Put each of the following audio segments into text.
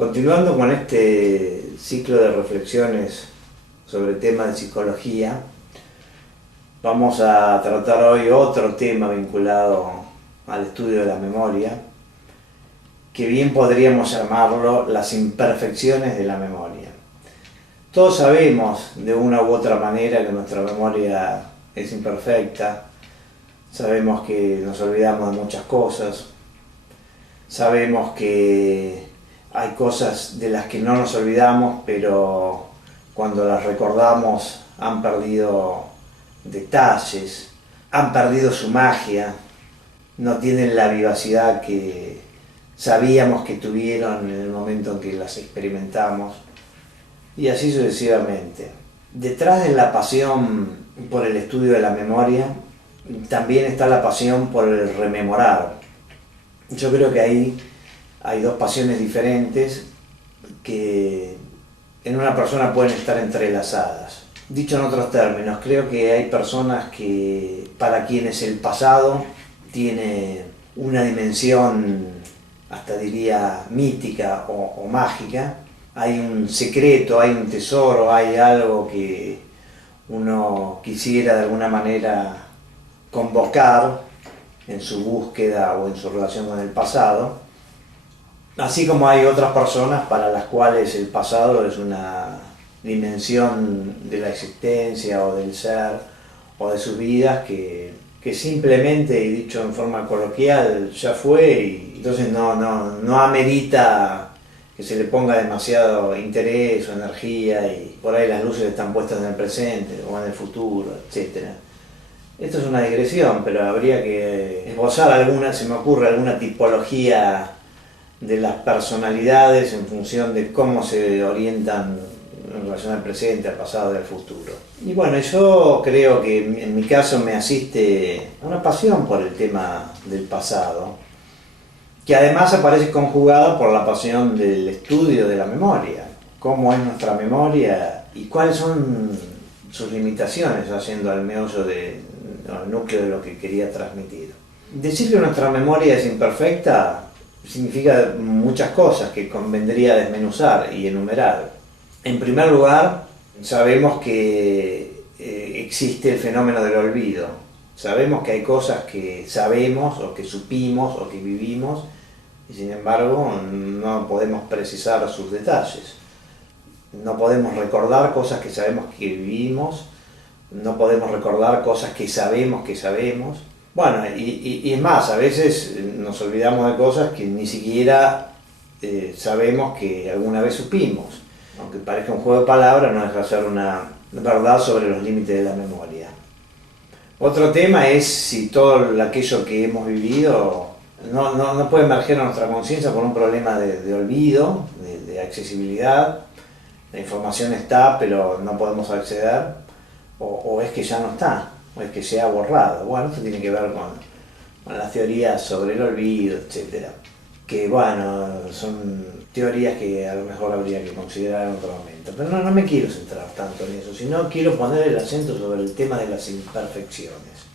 Continuando con este ciclo de reflexiones sobre temas de psicología, vamos a tratar hoy otro tema vinculado al estudio de la memoria, que bien podríamos llamarlo las imperfecciones de la memoria. Todos sabemos de una u otra manera que nuestra memoria es imperfecta, sabemos que nos olvidamos de muchas cosas, sabemos que hay cosas de las que no nos olvidamos, pero cuando las recordamos han perdido detalles, han perdido su magia, no tienen la vivacidad que sabíamos que tuvieron en el momento en que las experimentamos, y así sucesivamente. Detrás de la pasión por el estudio de la memoria, también está la pasión por el rememorar. Yo creo que ahí hay dos pasiones diferentes que en una persona pueden estar entrelazadas. Dicho en otros términos, creo que hay personas para quienes el pasado tiene una dimensión, hasta diría mítica o mágica. Hay un secreto, hay un tesoro, hay algo que uno quisiera de alguna manera convocar en su búsqueda o en su relación con el pasado. Así como hay otras personas para las cuales el pasado es una dimensión de la existencia o del ser o de sus vidas que simplemente, y dicho en forma coloquial, ya fue, y entonces no amerita que se le ponga demasiado interés o energía, y por ahí las luces están puestas en el presente o en el futuro, etc. Esto es una digresión, pero habría que esbozar se me ocurre alguna tipología de las personalidades en función de cómo se orientan en relación al presente, al pasado y al futuro. Y bueno, yo creo que en mi caso me asiste una pasión por el tema del pasado, que además aparece conjugada por la pasión del estudio de la memoria. Cómo es nuestra memoria y cuáles son sus limitaciones, haciendo al meollo al núcleo de lo que quería transmitir. Decir que nuestra memoria es imperfecta significa muchas cosas que convendría desmenuzar y enumerar. En primer lugar, sabemos que existe el fenómeno del olvido. Sabemos que hay cosas que sabemos o que supimos o que vivimos, y sin embargo no podemos precisar sus detalles. No podemos recordar cosas que sabemos que vivimos, no podemos recordar cosas que sabemos que sabemos. Bueno, y es más, a veces nos olvidamos de cosas que ni siquiera sabemos que alguna vez supimos. Aunque parezca un juego de palabras, no deja de ser una verdad sobre los límites de la memoria. Otro tema es si todo aquello que hemos vivido no puede emerger a nuestra conciencia por un problema de olvido, de accesibilidad. La información está, pero no podemos acceder, o es que ya no está, o es que se ha borrado. Bueno, esto tiene que ver con las teorías sobre el olvido, etc. Que bueno, son teorías que a lo mejor habría que considerar en otro momento. Pero no me quiero centrar tanto en eso, sino quiero poner el acento sobre el tema de las imperfecciones.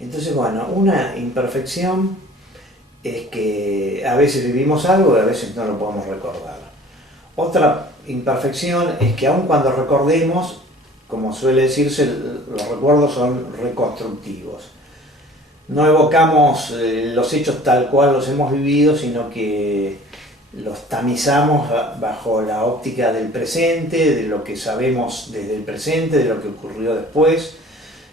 Entonces, bueno, una imperfección es que a veces vivimos algo y a veces no lo podemos recordar. Otra imperfección es que aun cuando recordemos, como suele decirse, los recuerdos son reconstructivos. No evocamos los hechos tal cual los hemos vivido, sino que los tamizamos bajo la óptica del presente, de lo que sabemos desde el presente, de lo que ocurrió después.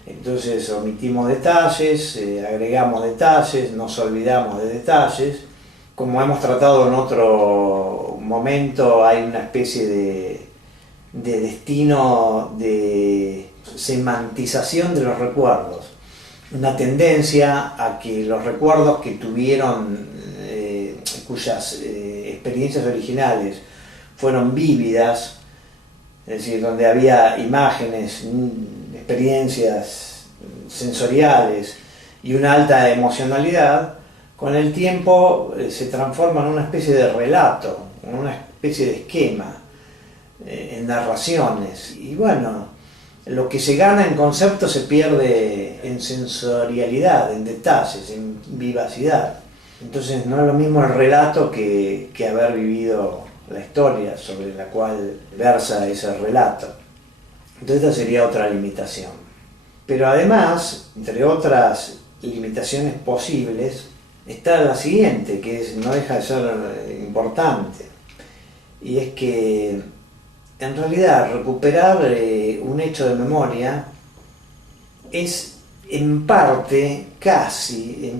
Entonces omitimos detalles, agregamos detalles, nos olvidamos de detalles. Como hemos tratado en otro momento, hay una especie de destino de semantización de los recuerdos, una tendencia a que los recuerdos que tuvieron, cuyas experiencias originales fueron vívidas, es decir, donde había imágenes, experiencias sensoriales y una alta emocionalidad, con el tiempo se transforma en una especie de relato, en una especie de esquema, en narraciones. Y bueno, lo que se gana en concepto se pierde en sensorialidad, en detalles, en vivacidad. Entonces no es lo mismo el relato que haber vivido la historia sobre la cual versa ese relato. Entonces esta sería otra limitación. Pero además, entre otras limitaciones posibles, está la siguiente, que no deja de ser importante, y es que en realidad recuperar un hecho de memoria es en parte casi,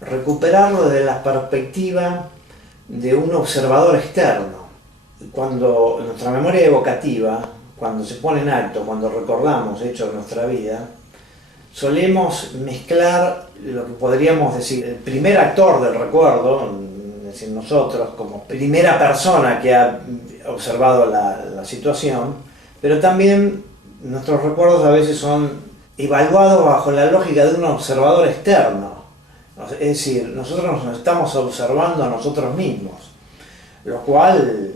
recuperarlo desde la perspectiva de un observador externo. Cuando nuestra memoria evocativa, cuando se pone en acto, cuando recordamos hechos de nuestra vida, solemos mezclar lo que podríamos decir el primer actor del recuerdo, es decir, nosotros como primera persona que ha observado la situación, pero también nuestros recuerdos a veces son evaluados bajo la lógica de un observador externo. Es decir, nosotros nos estamos observando a nosotros mismos, lo cual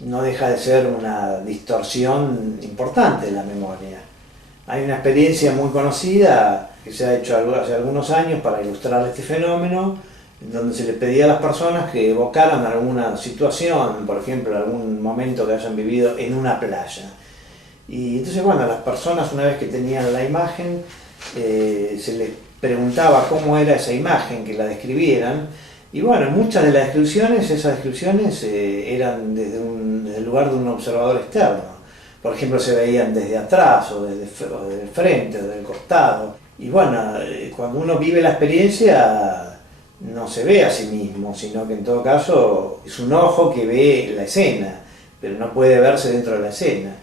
no deja de ser una distorsión importante de la memoria. Hay una experiencia muy conocida que se ha hecho hace algunos años para ilustrar este fenómeno, en donde se les pedía a las personas que evocaran alguna situación, por ejemplo, algún momento que hayan vivido en una playa. Y entonces, bueno, las personas, una vez que tenían la imagen, se les preguntaba cómo era esa imagen, que la describieran. Y bueno, muchas de las descripciones, esas descripciones eran desde el lugar de un observador externo. Por ejemplo, se veían desde atrás, o desde el frente, o desde el costado. Y bueno, cuando uno vive la experiencia, no se ve a sí mismo, sino que en todo caso es un ojo que ve la escena, pero no puede verse dentro de la escena.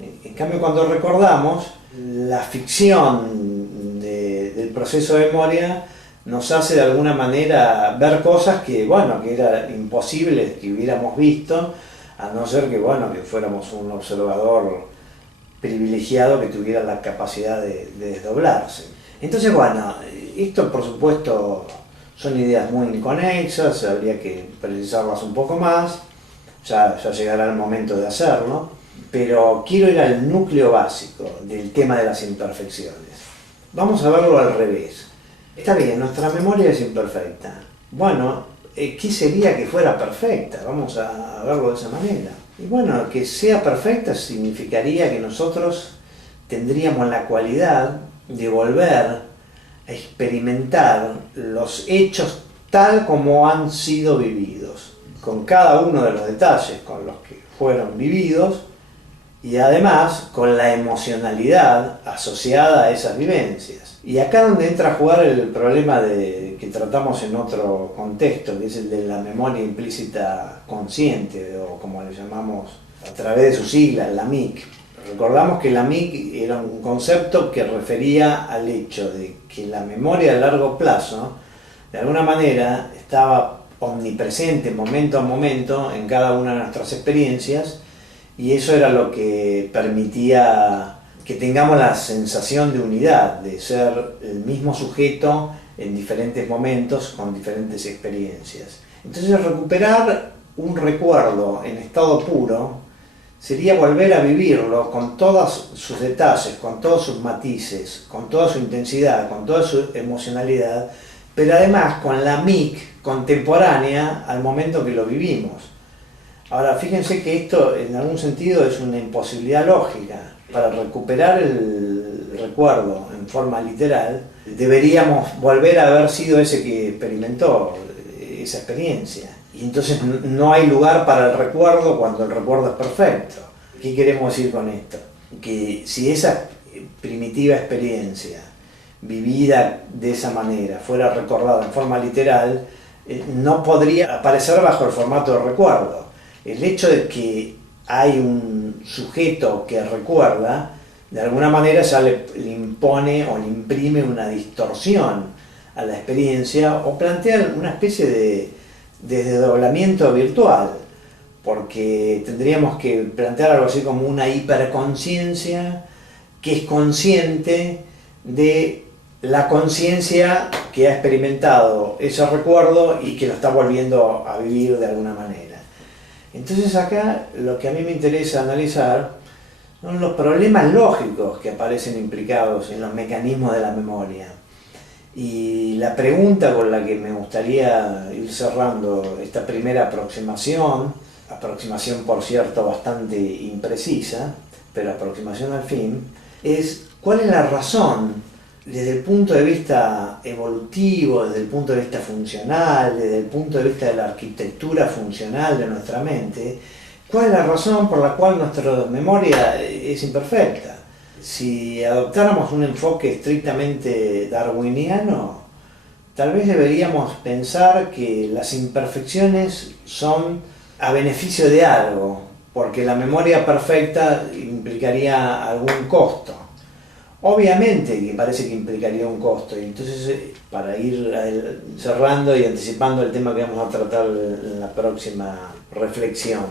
En cambio, cuando recordamos, la ficción del proceso de memoria nos hace de alguna manera ver cosas que, bueno, que era imposible que hubiéramos visto, a no ser que, bueno, que fuéramos un observador privilegiado que tuviera la capacidad de desdoblarse. Entonces, bueno, esto por supuesto son ideas muy inconexas, habría que precisarlas un poco más, ya llegará el momento de hacerlo, pero quiero ir al núcleo básico del tema de las imperfecciones. Vamos a verlo al revés. Está bien, nuestra memoria es imperfecta. Bueno, ¿qué sería que fuera perfecta? Vamos a verlo de esa manera. Y bueno, que sea perfecta significaría que nosotros tendríamos la cualidad de volver a experimentar los hechos tal como han sido vividos, con cada uno de los detalles con los que fueron vividos, y además con la emocionalidad asociada a esas vivencias. Y acá donde entra a jugar el problema que tratamos en otro contexto, que es el de la memoria implícita consciente, o como le llamamos a través de sus siglas, la MIC. Recordamos que la MIC era un concepto que refería al hecho de que la memoria a largo plazo, de alguna manera, estaba omnipresente momento a momento en cada una de nuestras experiencias, y eso era lo que permitía que tengamos la sensación de unidad, de ser el mismo sujeto en diferentes momentos, con diferentes experiencias. Entonces, recuperar un recuerdo en estado puro sería volver a vivirlo con todos sus detalles, con todos sus matices, con toda su intensidad, con toda su emocionalidad, pero además con la MIC contemporánea al momento que lo vivimos. Ahora, fíjense que esto en algún sentido es una imposibilidad lógica. Para recuperar el recuerdo en forma literal, deberíamos volver a haber sido ese que experimentó esa experiencia. Y entonces no hay lugar para el recuerdo cuando el recuerdo es perfecto. ¿Qué queremos decir con esto? Que si esa primitiva experiencia vivida de esa manera fuera recordada en forma literal, no podría aparecer bajo el formato de recuerdo. El hecho de que hay un sujeto que recuerda, de alguna manera ya le impone o le imprime una distorsión a la experiencia, o plantea una especie de desdoblamiento virtual, porque tendríamos que plantear algo así como una hiperconciencia que es consciente de la conciencia que ha experimentado ese recuerdo y que lo está volviendo a vivir de alguna manera. Entonces acá lo que a mí me interesa analizar son los problemas lógicos que aparecen implicados en los mecanismos de la memoria. Y la pregunta con la que me gustaría ir cerrando esta primera aproximación por cierto bastante imprecisa, pero aproximación al fin, es ¿cuál es la razón desde el punto de vista evolutivo, desde el punto de vista funcional, desde el punto de vista de la arquitectura funcional de nuestra mente? ¿Cuál es la razón por la cual nuestra memoria es imperfecta? Si adoptáramos un enfoque estrictamente darwiniano, tal vez deberíamos pensar que las imperfecciones son a beneficio de algo, porque la memoria perfecta implicaría algún costo. Obviamente que parece que implicaría un costo, y entonces para ir cerrando y anticipando el tema que vamos a tratar en la próxima reflexión,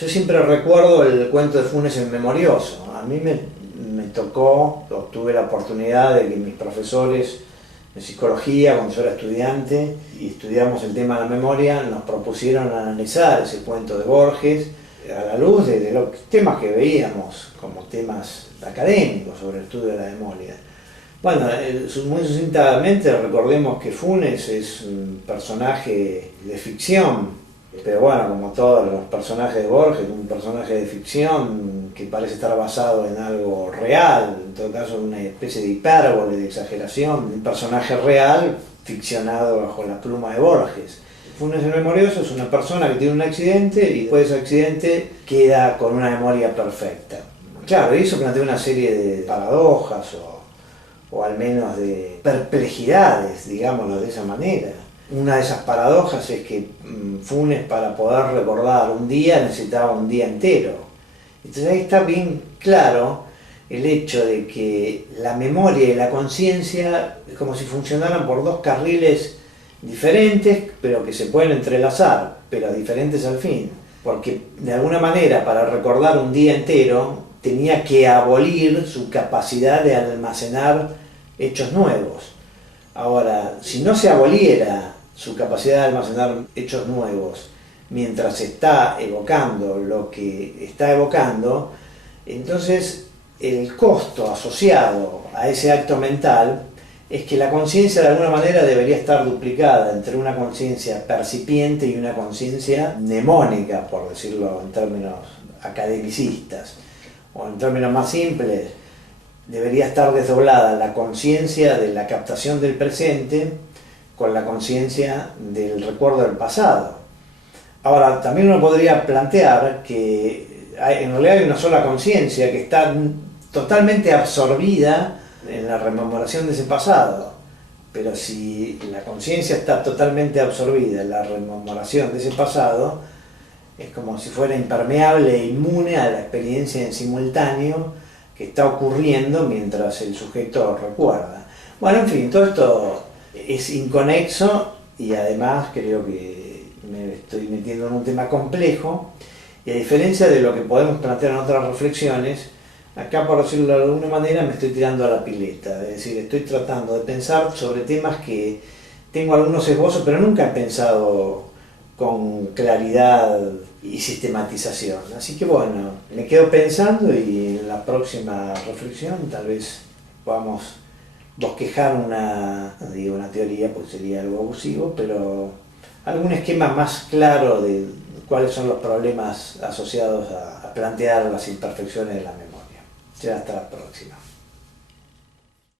yo siempre recuerdo el cuento de Funes el Memorioso. A mí me tocó, tuve la oportunidad de que mis profesores de psicología, cuando yo era estudiante y estudiamos el tema de la memoria, nos propusieron analizar ese cuento de Borges a la luz de los temas que veíamos como temas académicos sobre el estudio de la memoria. Bueno, muy sucintamente recordemos que Funes es un personaje de ficción, pero bueno, como todos los personajes de Borges, un personaje de ficción que parece estar basado en algo real, en todo caso una especie de hipérbole, de exageración, de un personaje real ficcionado bajo la pluma de Borges. Funes el Memorioso es una persona que tiene un accidente y después de ese accidente queda con una memoria perfecta. Claro, eso plantea una serie de paradojas o al menos de perplejidades, digámoslo de esa manera. Una de esas paradojas es que Funes, para poder recordar un día, necesitaba un día entero. Entonces ahí está bien claro el hecho de que la memoria y la conciencia es como si funcionaran por dos carriles diferentes, pero que se pueden entrelazar, pero diferentes al fin. Porque de alguna manera, para recordar un día entero, tenía que abolir su capacidad de almacenar hechos nuevos. Ahora, si no se aboliera su capacidad de almacenar hechos nuevos mientras está evocando lo que está evocando, entonces el costo asociado a ese acto mental es que la conciencia de alguna manera debería estar duplicada entre una conciencia percipiente y una conciencia mnemónica, por decirlo en términos academicistas, o en términos más simples, debería estar desdoblada la conciencia de la captación del presente con la conciencia del recuerdo del pasado. Ahora, también uno podría plantear que en realidad hay una sola conciencia que está totalmente absorbida en la rememoración de ese pasado. Pero si la conciencia está totalmente absorbida en la rememoración de ese pasado, es como si fuera impermeable e inmune a la experiencia en simultáneo que está ocurriendo mientras el sujeto recuerda. Bueno, en fin, todo esto es inconexo y además creo que me estoy metiendo en un tema complejo, y a diferencia de lo que podemos plantear en otras reflexiones, acá, por decirlo de alguna manera, me estoy tirando a la pileta, es decir, estoy tratando de pensar sobre temas que tengo algunos esbozos, pero nunca he pensado con claridad y sistematización. Así que bueno, me quedo pensando y en la próxima reflexión tal vez podamos bosquejar no digo una teoría porque sería algo abusivo, pero algún esquema más claro de cuáles son los problemas asociados a plantear las imperfecciones de la memoria. Ya hasta la próxima.